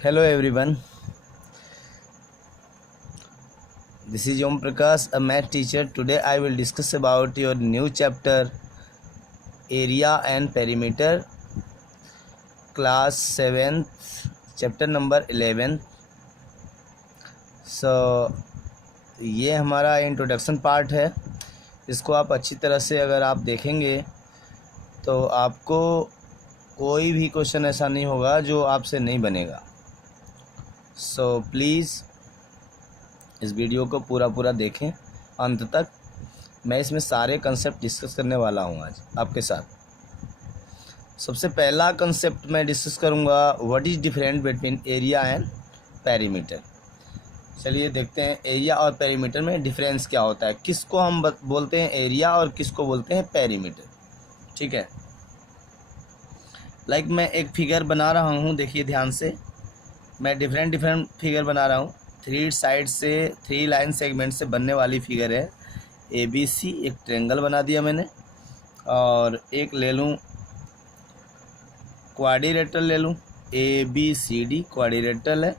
Hello everyone, this is Om Prakash, a math teacher. Today I will discuss about your new chapter area and perimeter, class 7th, chapter number 11. ये हमारा introduction part है। इसको आप अच्छी तरह से अगर आप देखेंगे तो आपको कोई भी क्वेश्चन ऐसा नहीं होगा जो आपसे नहीं बनेगा। प्लीज़ इस वीडियो को पूरा देखें अंत तक। मैं इसमें सारे कंसेप्ट डिस्कस करने वाला हूं आज आपके साथ। सबसे पहला कंसेप्ट मैं डिस्कस करूंगा, what is different between area and perimeter. चलिए देखते हैं एरिया और पेरीमीटर में डिफरेंस क्या होता है, किसको हम बोलते हैं एरिया और किसको बोलते हैं पेरीमीटर। ठीक है, मैं एक फिगर बना रहा हूँ, देखिए ध्यान से। मैं डिफरेंट फिगर बना रहा हूँ। 3 साइड से 3 लाइन सेगमेंट से बनने वाली फिगर है ABC। एक ट्रायंगल बना दिया मैंने, और एक ले लूँ क्वाड्रिलेटरल ले लूँ, ABCD क्वाड्रिलेटरल है।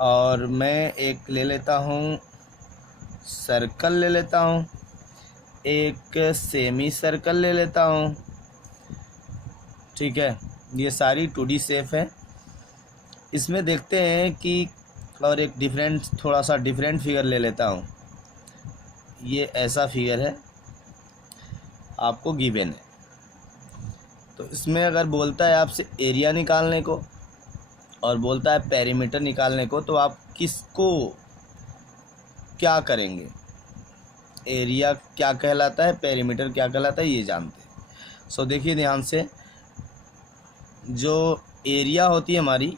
और मैं एक ले लेता हूँ सर्कल ले लेता हूँ, एक सेमी सर्कल ले लेता हूँ। ठीक है, ये सारी 2D शेप है। इसमें देखते हैं कि, और एक थोड़ा सा डिफरेंट फिगर ले लेता हूँ। ये ऐसा फिगर है, आपको गिवन है। तो इसमें अगर बोलता है आपसे एरिया निकालने को और बोलता है पेरीमीटर निकालने को, तो आप किसको क्या करेंगे? एरिया क्या कहलाता है, पेरीमीटर क्या कहलाता है, ये जानते हैं। देखिए ध्यान से, जो एरिया होती है हमारी,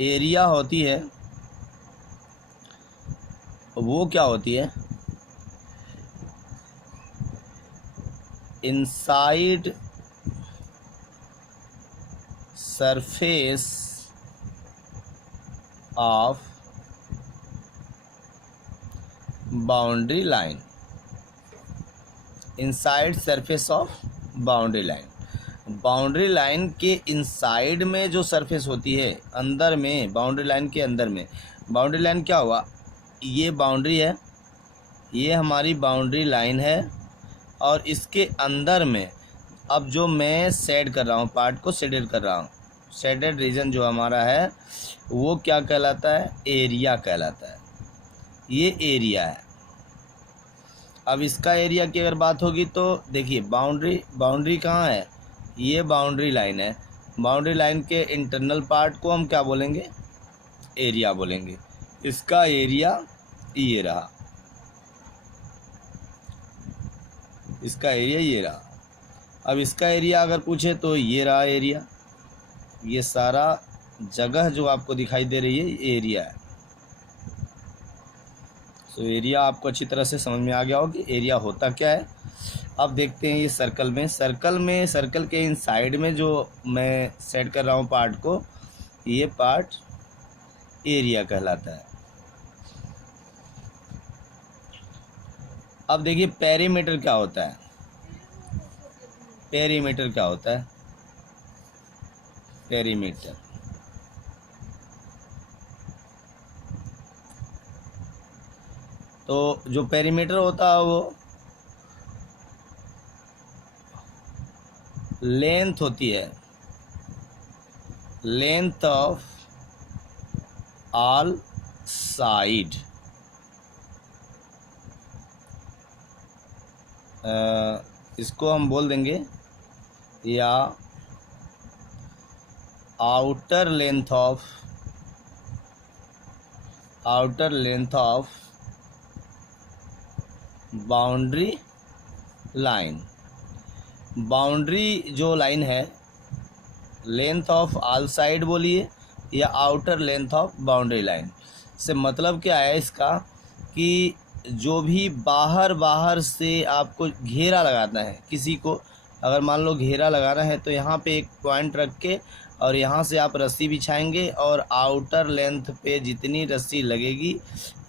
एरिया होती है वो क्या होती है, inside surface of boundary line, inside surface of boundary line. Boundary line के इनसाइड में जो सरफेस होती है, अंदर में, बाउंड्री लाइन के अंदर में। बाउंड्री लाइन क्या हुआ, ये बाउंड्री है, ये हमारी बाउंड्री लाइन है, और इसके अंदर में अब जो मैं शेड कर रहा हूँ, पार्ट को शेडेड कर रहा हूँ, शेडेड रीजन जो हमारा है वो क्या कहलाता है, एरिया कहलाता है। ये एरिया है। अब इसका एरिया की अगर बात होगी तो देखिए, बाउंड्री कहाँ है, ये बाउंड्री लाइन है। बाउंड्री लाइन के इंटरनल पार्ट को हम क्या बोलेंगे, एरिया बोलेंगे। इसका एरिया ये रहा, इसका एरिया ये रहा। अब इसका एरिया अगर पूछे तो ये रहा एरिया। ये सारा जगह जो आपको दिखाई दे रही है ये एरिया है। एरिया आपको अच्छी तरह से समझ में आ गया हो कि एरिया होता क्या है। अब देखते हैं ये सर्कल के इन साइड में जो मैं सेट कर रहा हूँ पार्ट को, ये पार्ट एरिया कहलाता है। अब देखिए पेरीमीटर क्या होता है, पेरीमीटर क्या होता है, पेरीमीटर तो जो पेरीमीटर होता है वो लेंथ होती है, लेंथ ऑफ ऑल साइड। इसको हम बोल देंगे या outer length of boundary line. Boundary जो लाइन है, लेंथ ऑफ ऑल साइड बोलिए या outer length of boundary line. से मतलब क्या है इसका, कि जो भी बाहर से आपको घेरा लगाना है, किसी को अगर मान लो घेरा लगाना है, तो यहाँ पे एक पॉइंट रख के और यहाँ से आप रस्सी बिछाएंगे, और आउटर लेंथ पे जितनी रस्सी लगेगी,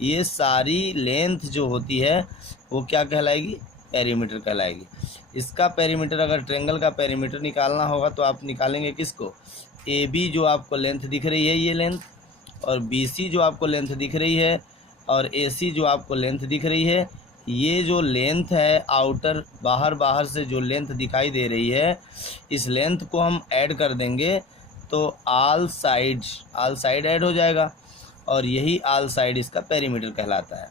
ये सारी लेंथ जो होती है वो क्या कहलाएगी, पेरीमीटर कहलाएगी। इसका पेरीमीटर, अगर ट्रायंगल का पेरीमीटर निकालना होगा तो आप निकालेंगे किसको, ए बी जो आपको लेंथ दिख रही है ये लेंथ, और बी सी जो आपको लेंथ दिख रही है, और ए सी जो आपको लेंथ दिख रही है। ये जो लेंथ है आउटर बाहर से जो लेंथ दिखाई दे रही है, इस लेंथ को हम ऐड कर देंगे तो आल साइड ऐड हो जाएगा, और यही आल साइड इसका पेरीमीटर कहलाता है।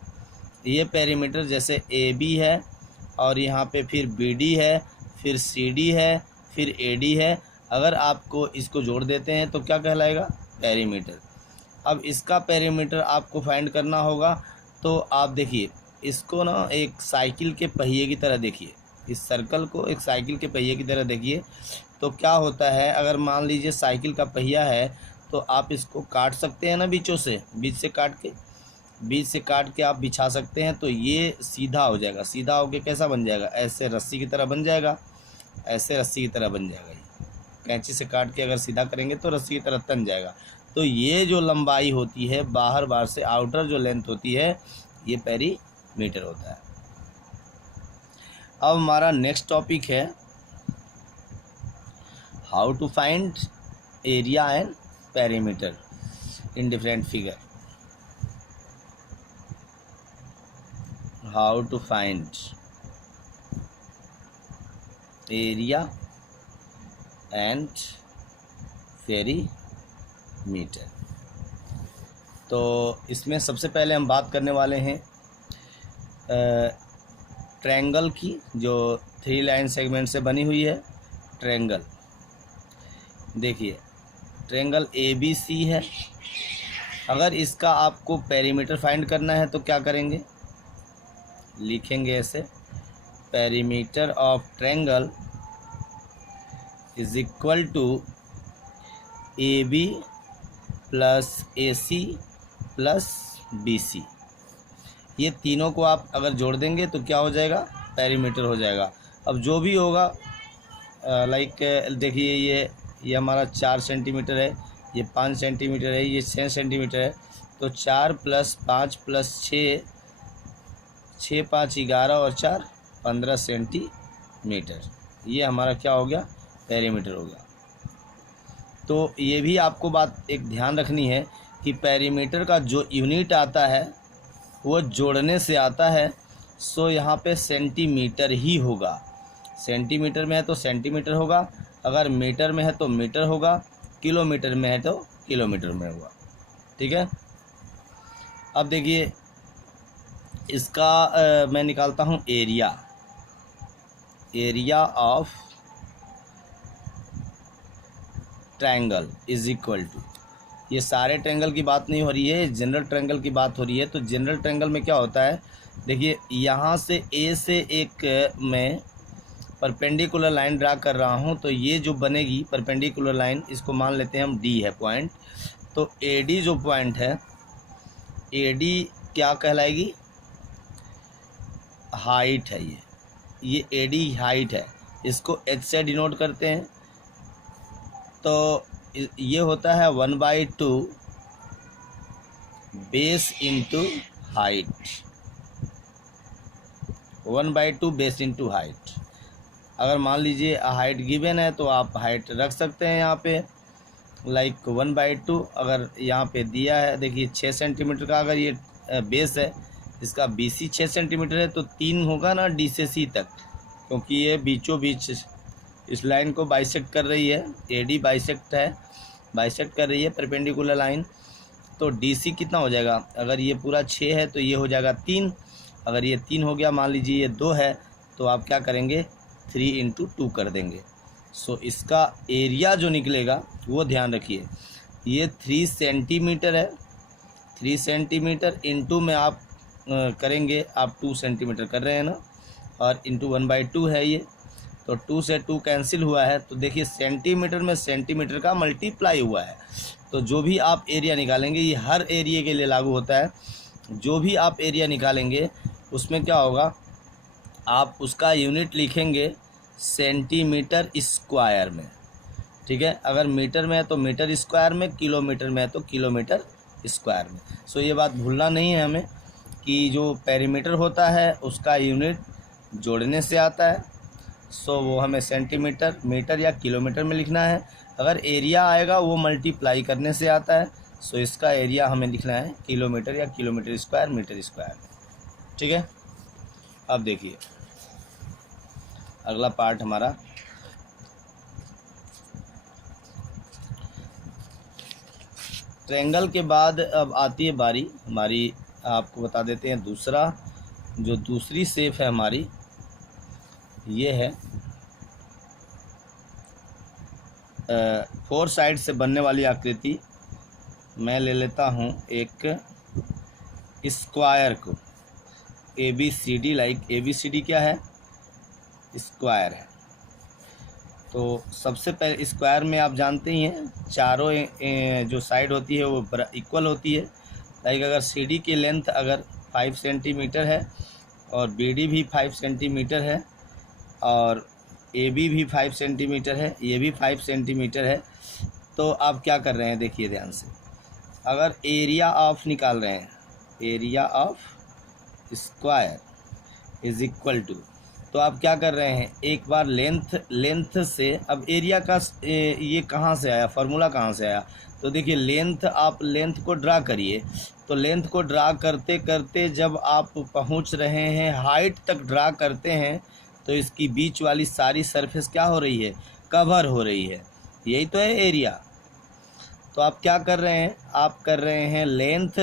ये पेरीमीटर जैसे ए बी है, और यहाँ पे फिर बी डी है, फिर सी डी है, फिर ए डी है। अगर आपको इसको जोड़ देते हैं तो क्या कहलाएगा, पेरीमीटर। अब इसका पेरीमीटर आपको फाइंड करना होगा, तो आप देखिए इसको ना एक साइकिल के पहिए की तरह देखिए, इस सर्कल को एक साइकिल के पहिए की तरह देखिए। तो क्या होता है, अगर मान लीजिए साइकिल का पहिया है तो आप इसको काट सकते हैं ना, बीच से काट के आप बिछा सकते हैं, तो ये सीधा हो जाएगा। सीधा होके कैसा बन जाएगा, ऐसे रस्सी की तरह बन जाएगा, ऐसे रस्सी की तरह बन जाएगा। ये कैंची से काट के अगर सीधा करेंगे तो रस्सी की तरह तन जाएगा। तो ये जो लंबाई होती है बाहर से, आउटर जो लेंथ होती है, ये पेरीमीटर होता है। अब हमारा नेक्स्ट टॉपिक है how to find area and perimeter in different figure. How to find area and perimeter. तो इसमें सबसे पहले हम बात करने वाले हैं ट्रायंगल की, जो 3 लाइन सेगमेंट से बनी हुई है ट्रायंगल। देखिए ट्रायंगल ए बी सी है। अगर इसका आपको पेरीमीटर फाइंड करना है तो क्या करेंगे, लिखेंगे ऐसे, perimeter of triangle is equal to A B plus A C plus B C. ये तीनों को आप अगर जोड़ देंगे तो क्या हो जाएगा, पेरीमीटर हो जाएगा। अब जो भी होगा, लाइक देखिए ये हमारा 4 सेंटीमीटर है, ये 5 सेंटीमीटर है, ये 6 सेंटीमीटर है। तो 4 + 5 + 6, 6 × 5 = 11 और 4 15 सेंटीमीटर। ये हमारा क्या हो गया, पेरीमीटर हो गया। तो ये भी आपको बात एक ध्यान रखनी है कि पेरीमीटर का जो यूनिट आता है वो जोड़ने से आता है। सो यहाँ पे सेंटीमीटर ही होगा। सेंटीमीटर में है तो सेंटीमीटर होगा, अगर मीटर में है तो मीटर होगा, किलोमीटर में है तो किलोमीटर में होगा। ठीक है। अब देखिए इसका मैं निकालता हूँ area of triangle is equal to, ये सारे ट्रायंगल की बात नहीं हो रही है, जनरल ट्रायंगल की बात हो रही है। तो जनरल ट्रायंगल में क्या होता है, देखिए यहाँ से ए से एक मैं परपेंडिकुलर लाइन ड्रा कर रहा हूँ। तो ये जो बनेगी परपेंडिकुलर लाइन, इसको मान लेते हैं हम डी है पॉइंट। तो ए डी जो पॉइंट है, ए डी क्या कहलाएगी, हाइट है। ये ए डी हाइट है, इसको एच से डिनोट करते हैं। तो ये होता है 1/2 base into height, 1/2 base into height. अगर मान लीजिए हाइट गिवन है तो आप हाइट रख सकते हैं यहाँ पे, लाइक 1/2। अगर यहाँ पे दिया है, देखिए 6 सेंटीमीटर का अगर ये बेस है, इसका बी सी 6 सेंटीमीटर है, तो 3 होगा ना डी से सी तक, क्योंकि ये बीचों बीच इस लाइन को बाइसेक्ट कर रही है। ए डी बाइसेक्ट कर रही है परपेंडिकुलर लाइन। तो डी सी कितना हो जाएगा, अगर ये पूरा 6 है तो ये हो जाएगा 3। अगर ये 3 हो गया, मान लीजिए ये 2 है, तो आप क्या करेंगे, 3 × 2 कर देंगे। सो इसका एरिया जो निकलेगा वो ध्यान रखिए, ये 3 सेंटीमीटर है। 3 सेंटीमीटर इंटू में आप करेंगे, आप 2 सेंटीमीटर कर रहे हैं ना, और इंटू 1/2 है ये। तो 2 से 2 कैंसिल हुआ है। तो देखिए सेंटीमीटर में सेंटीमीटर का मल्टीप्लाई हुआ है। तो जो भी आप एरिया निकालेंगे, ये हर एरिया के लिए लागू होता है, जो भी आप एरिया निकालेंगे उसमें क्या होगा, आप उसका यूनिट लिखेंगे सेंटीमीटर स्क्वायर में। ठीक है। अगर मीटर में है तो मीटर स्क्वायर में, किलोमीटर में है तो किलोमीटर स्क्वायर में। सो ये बात भूलना नहीं है हमें कि जो पेरीमीटर होता है उसका यूनिट जोड़ने से आता है, सो वो हमें सेंटीमीटर, मीटर या किलोमीटर में लिखना है। अगर एरिया आएगा वो मल्टीप्लाई करने से आता है, सो इसका एरिया हमें लिखना है किलोमीटर या किलोमीटर स्क्वायर, मीटर स्क्वायर। ठीक है, अब देखिए अगला पार्ट हमारा ट्रायंगल के बाद अब आती है बारी हमारी, आपको बता देते हैं दूसरा, जो दूसरी शेप है हमारी ये है 4 साइड से बनने वाली आकृति। मैं ले लेता हूँ एक स्क्वायर को, ABCD, लाइक ABCD क्या है, स्क्वायर है। तो सबसे पहले स्क्वायर में आप जानते ही हैं चारों जो साइड होती है वो इक्वल होती है। लाइक अगर CD की लेंथ अगर 5 सेंटीमीटर है और BD भी 5 सेंटीमीटर है और AB भी 5 सेंटीमीटर है, ये भी 5 सेंटीमीटर है, तो आप क्या कर रहे हैं देखिए ध्यान से, अगर एरिया ऑफ निकाल रहे हैं, area of square is equal to, तो आप क्या कर रहे हैं एक बार लेंथ से, अब एरिया का ये कहाँ से आया, फार्मूला कहाँ से आया, तो देखिए लेंथ, आप लेंथ को ड्रा करिए, तो लेंथ को ड्रा करते करते जब आप पहुँच रहे हैं हाइट तक ड्रा करते हैं, तो इसकी बीच वाली सारी सरफेस क्या हो रही है, कवर हो रही है, यही तो है एरिया। तो आप क्या कर रहे हैं, आप कर रहे हैं लेंथ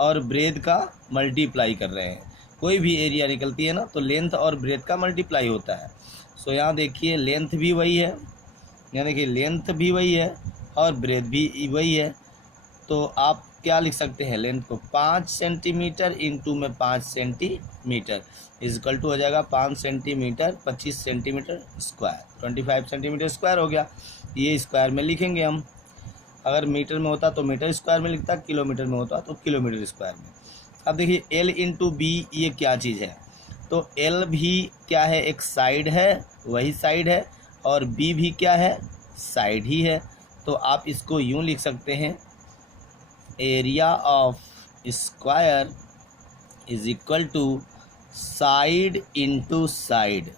और ब्रेथ का मल्टीप्लाई कर रहे हैं। कोई भी एरिया निकलती है ना तो लेंथ और ब्रेथ का मल्टीप्लाई होता है। सो यहाँ देखिए लेंथ भी वही है, यहाँ देखिए लेंथ भी वही है और ब्रेथ भी वही है, तो आप क्या लिख सकते हैं, लेंथ को 5 सेंटीमीटर इंटू में 5 सेंटीमीटर इजकल टू हो जाएगा 5 centimetre 25 centimetre square, 25 centimetre square हो गया। ये स्क्वायर में लिखेंगे हम, अगर मीटर में होता तो मीटर स्क्वायर में लिखता, किलोमीटर में होता तो किलोमीटर स्क्वायर में। अब देखिए L इंटू बी ये क्या चीज़ है, तो L भी क्या है, एक साइड है, वही साइड है, और B भी क्या है, साइड ही है। तो आप इसको यूँ लिख सकते हैं, area of square is equal to side into side.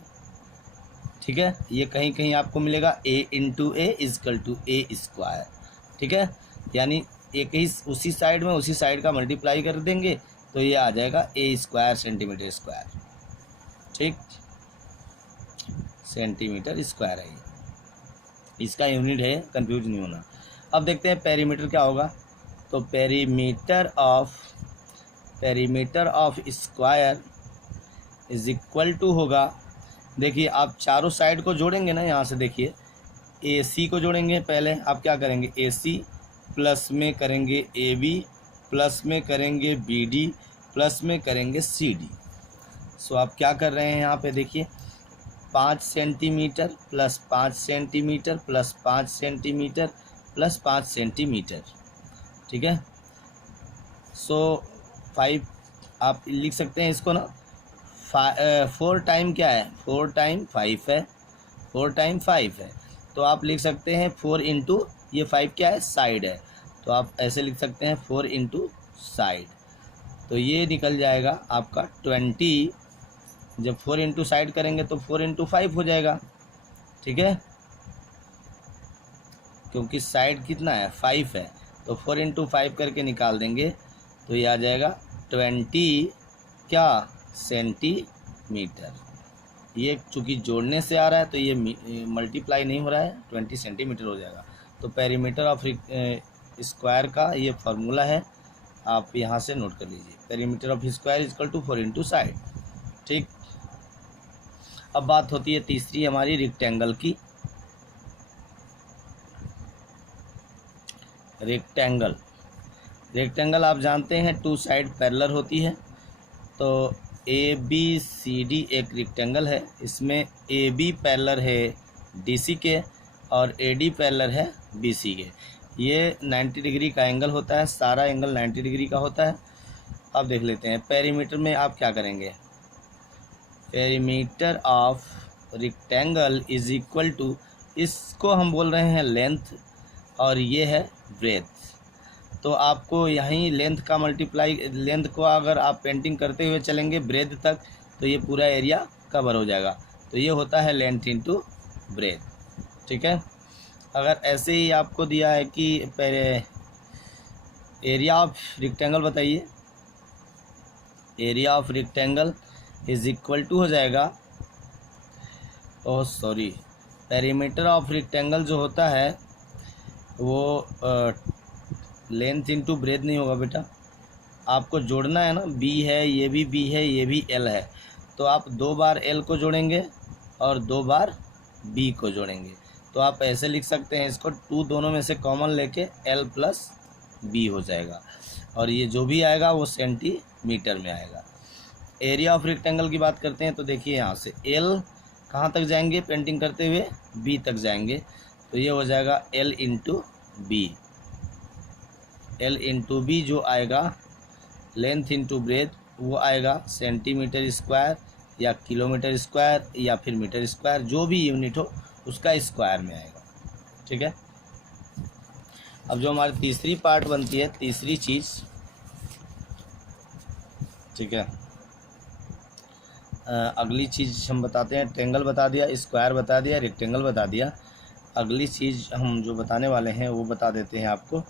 ठीक है, ये कहीं कहीं आपको मिलेगा A into A is equal to A square. ठीक है, यानी एक ही उसी साइड में उसी साइड का मल्टीप्लाई कर देंगे तो ये आ जाएगा A स्क्वायर सेंटीमीटर स्क्वायर। ठीक, सेंटीमीटर स्क्वायर है ये, इसका यूनिट है, कंफ्यूज नहीं होना। अब देखते हैं पेरीमीटर क्या होगा, तो perimeter of square is equal to होगा, देखिए आप चारों साइड को जोड़ेंगे ना, यहाँ से देखिए AC को जोड़ेंगे, पहले आप क्या करेंगे AC प्लस में करेंगे AB प्लस में करेंगे BD प्लस में करेंगे CD। सो आप क्या कर रहे हैं यहाँ पे देखिए 5 centimetre plus 5 centimetre plus 5 centimetre plus 5 centimetre. ठीक है, सो 5 आप लिख सकते हैं इसको ना, 4 टाइम क्या है, 4 टाइम 5 है, 4 टाइम 5 है, तो आप लिख सकते हैं 4 इंटू ये 5 क्या है, साइड है, तो आप ऐसे लिख सकते हैं 4 इंटू साइड, तो ये निकल जाएगा आपका 20। जब 4 इंटू साइड करेंगे तो 4 इंटू 5 हो जाएगा। ठीक है, क्योंकि साइड कितना है, 5 है, तो 4 इंटू 5 करके निकाल देंगे तो ये आ जाएगा 20 क्या सेंटीमीटर। ये चूँकि जोड़ने से आ रहा है तो ये मल्टीप्लाई नहीं हो रहा है, 20 सेंटीमीटर हो जाएगा। तो पेरीमीटर ऑफ स्क्वायर का ये फार्मूला है, आप यहाँ से नोट कर लीजिए, perimeter of square equal to 4 into side. ठीक, अब बात होती है तीसरी हमारी रेक्टेंगल की। रेक्टेंगल आप जानते हैं 2 साइड पैरेलल होती है, तो ABCD एक रेक्टेंगल है, इसमें AB पैरेलल है DC के और AD पैरेलल है BC के। ये 90 डिग्री का एंगल होता है, सारा एंगल 90 डिग्री का होता है। अब देख लेते हैं पेरीमीटर में आप क्या करेंगे, perimeter of rectangle is equal to, इसको हम बोल रहे हैं लेंथ और ये है ब्रेथ, तो आपको यहीं लेंथ का मल्टीप्लाई, लेंथ को अगर आप पेंटिंग करते हुए चलेंगे ब्रेथ तक तो ये पूरा एरिया कवर हो जाएगा। तो ये होता है लेंथ इंटू ब्रेथ, ठीक है। अगर ऐसे ही आपको दिया है कि एरिया ऑफ रेक्टेंगल बताइए, area of rectangle is equal to हो जाएगा, oh sorry, perimeter of rectangle जो होता है वो लेंथ इंटू ब्रेथ नहीं होगा बेटा, आपको जोड़ना है ना, बी है, ये भी बी है, ये भी एल है, तो आप 2 बार एल को जोड़ेंगे और 2 बार बी को जोड़ेंगे। तो आप ऐसे लिख सकते हैं इसको, 2 दोनों में से कॉमन लेके एल प्लस बी हो जाएगा, और ये जो भी आएगा वो सेंटीमीटर में आएगा। एरिया ऑफ रेक्टेंगल की बात करते हैं तो देखिए यहाँ से एल कहाँ तक जाएंगे पेंटिंग करते हुए, बी तक जाएंगे, तो ये हो जाएगा L into B. L into B जो आएगा लेंथ इंटू ब्रेथ वो आएगा सेंटीमीटर स्क्वायर या किलोमीटर स्क्वायर या फिर मीटर स्क्वायर, जो भी यूनिट हो उसका स्क्वायर में आएगा, ठीक है। अब जो हमारी तीसरी पार्ट बनती है, तीसरी चीज़, ठीक है, अगली चीज़ हम बताते हैं, ट्रेंगल बता दिया, स्क्वायर बता दिया, रेक्टेंगल बता दिया। अगली चीज़ हम जो बताने वाले हैं वो बता देते हैं आपको